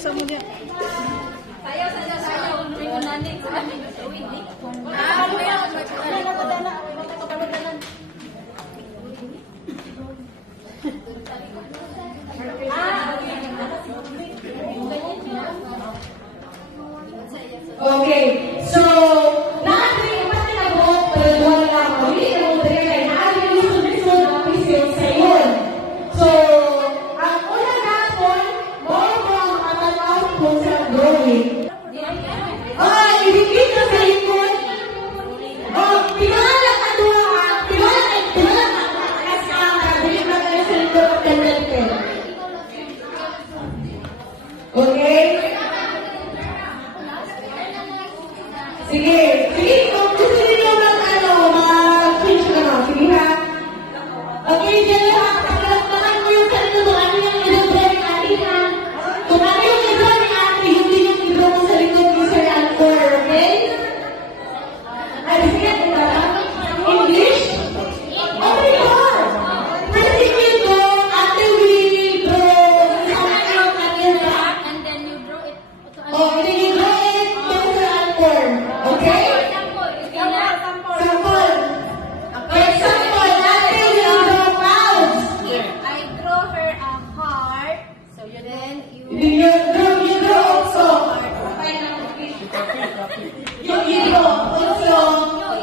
sa mo diyan. Sayo. May nani. Okay, so lahat ng kapatid na mo, pagdawal lang mo, hindi na mo dahil natin yung sunod-sunod ang pisyon sa iyon. So, ang unang hapon, bago mo ang matanaw po sa drawing. Ibigay ka sa likod. Pinala ka doon ha. Pinala ka. Bili ka kayo sa likod ng tendente. Okay? Sige, kung gusto niyo mag-change ka na. Sige ha. Okay, dyan ha. Pagkakatakan mo yung sarili mo. Ano yung libro ni Ate ha? Kung ano yung libro ni Ate, hindi yung libro mo sa likod ni Sir Alcor. Okay? Ay, sige, diba? English? Okay ha. Kasi dito, Ate will draw. And then you draw it. Oh, hindi you draw it to Sir Alcor. Okay? Sample. For example, Ate will draw clouds. I draw her a heart. So then you You draw also. You draw also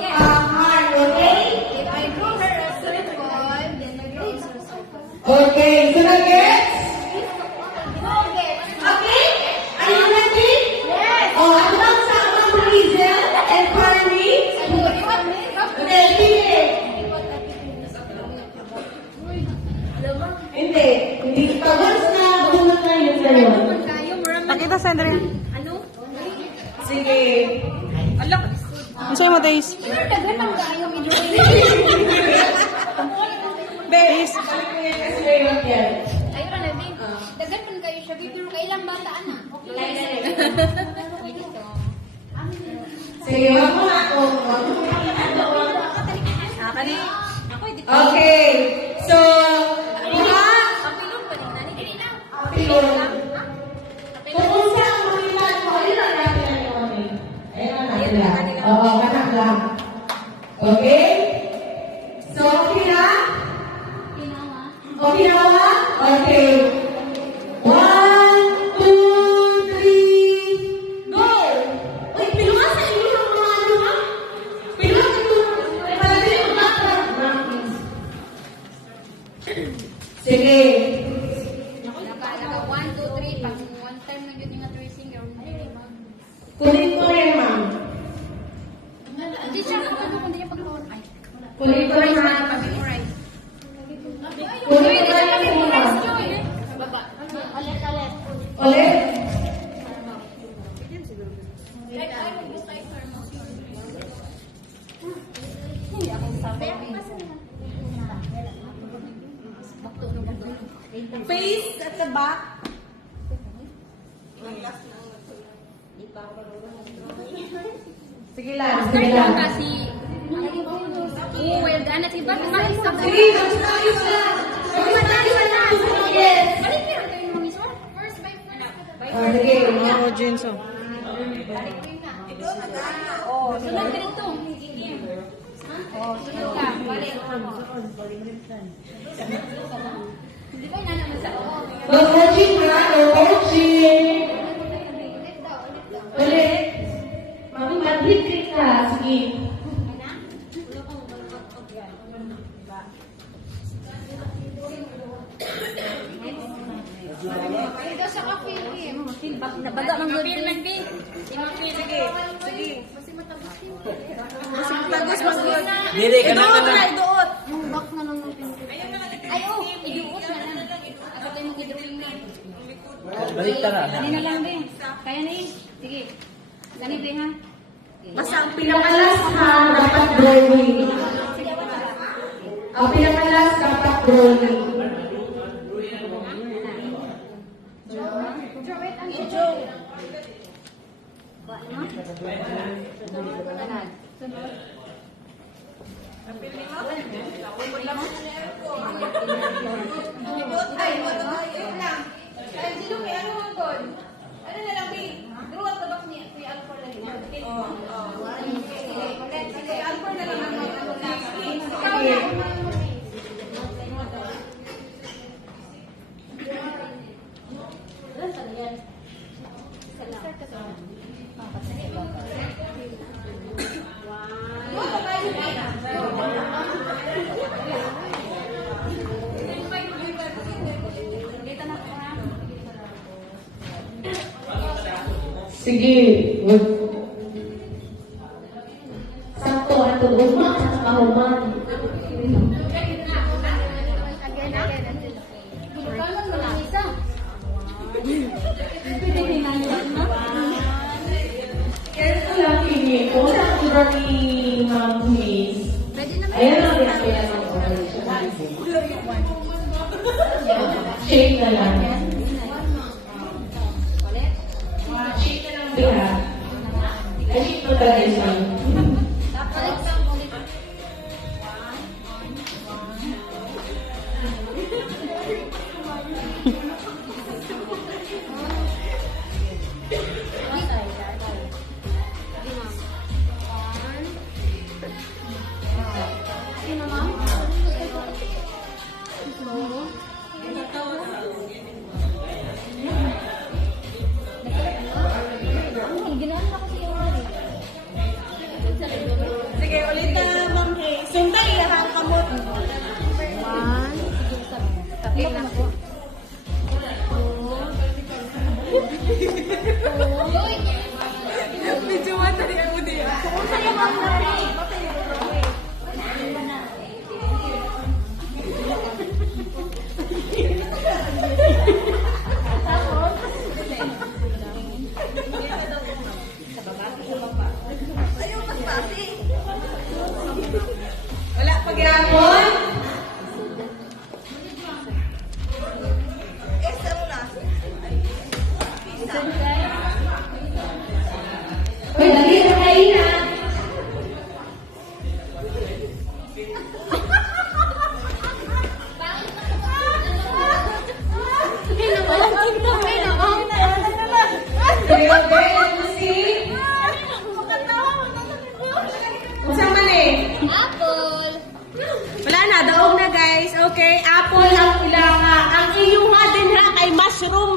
heart, okay? if I draw her a circle, then you draw also a circle. Okay, so na-gets? Okay. Okay? Are you ready? Yes. Oh, ano bang sa mga Hazel and Carly? Okay, sige. Hindi. Hindi. Pagos na, bunot na yun sa'yo. Pakita sa Andrea. Ano? Sige. Alak. Unsa mo days? Daghan kayo i-drawing. Days. Kasi mayroon yan. Ayun na din. Daghan man kayo siya bibiro kailang bata ana. Okay. Sige, wag mo na ako. Okay. So, buha. Kapilong pa rin nani dili na. Apilon. Kung unsa ang manilan mo, ilan natin ang iwan eh? Ayun na natin. Oo, kanak lang. Okay? So, okay na? Pinawa. Okay na ba? Okay. 1, 2, 3, go! Uy, piluha sa inyo ang mga ano ha? Piluha sa inyo. Palagi yung background. Sige. Naka 1 2 3 pang one time na gyud nga tracing or Kunin ko rin, ma'am. Di siya ako ano kundi yung pagtuon. Ay. Kunin ko rin, ma'am. Memorize. Kunin ko rin, ma'am. Baba. Alet. Ulit. Face at the back. Sige lang, sige lang. Kasi oh, well done at iba ka isa. Sige, mag-start lang. Yes. Balik kayo tayo mga isor. First by first. Oh, sige. Oh, Jinso. Oh, sunod ka dito. Oh, sunod ka. Balik. Hindi ba na naman sa No coaching na, no coaching. Ulit. Mag-hit ka. Sige. Ito sa ka-film. Nabaga mang good din. Sige. Kasi matagos din. Tagos mas good. Dili ka na ka na. Iduot. Yung back na lang natin. Ay, oh, iduot na lang. Ako tayo mag-drawing na. Balik ka na. Hindi na lang din. Kaya na yun. Sige. Gani ba ha? Basta ang Pinakalas ha, dapat drawing. Ang pinakalas dapat drawing. Sige. Sakto ang tulog sa kahuman. Careful lang, Kimi. Kung sa kura ni Ma'am Miss, ayan ang rin kaya ng operation. Shake na lang. Shake na lang diha. Ay, shake mo talaga siya. Sige, ulit na, Ma'am Hay. Sunday, ang kamot. Medyo matali ako din. Wala pag Tapon. Hoy, dali na kayo na. Usang mali. Apple! Wala na, daog na guys. Okay, apple ang ilang ang inyong din ha kay mushroom